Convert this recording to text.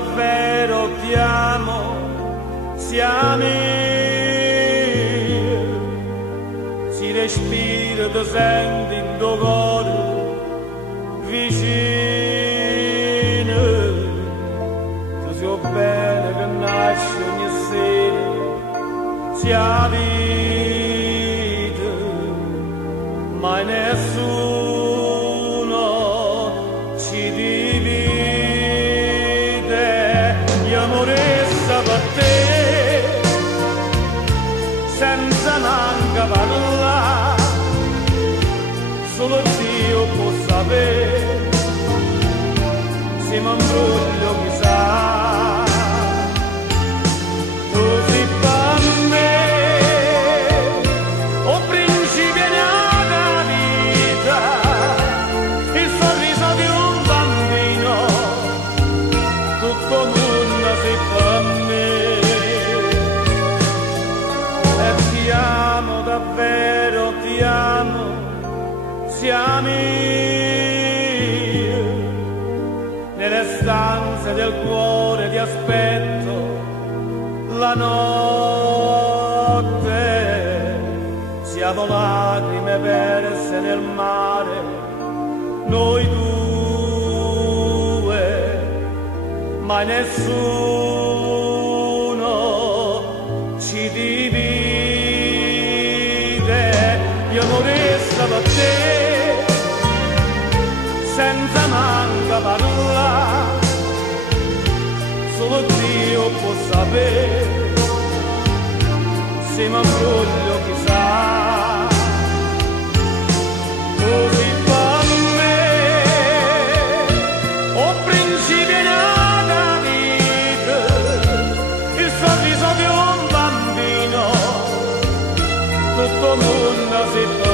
davvero ti amo, siamo si respira, ti senti in tuo cuore vicino, ti so bene che nasce ogni sera, sia vita, mai nessuno ci divide, io moressa per te, senza manca parlare, solo Dio può sapere, se mi imbroglio chissà, tu sei per me, o principio nella vita, il sorriso di un bambino, tutto il mondo sei per me. Ti amo davvero, ti amo, siamo nelle stanze del cuore ti aspetto, la notte siamo lacrime perse nel mare, noi due, ma nessuno ci divide, io moressa per te, senza manca parlare, solo Dio può sapere, se mi imbroglio chissà, così per me, o principio nella vita, il sorriso di un bambino, tutto il mondo si fa.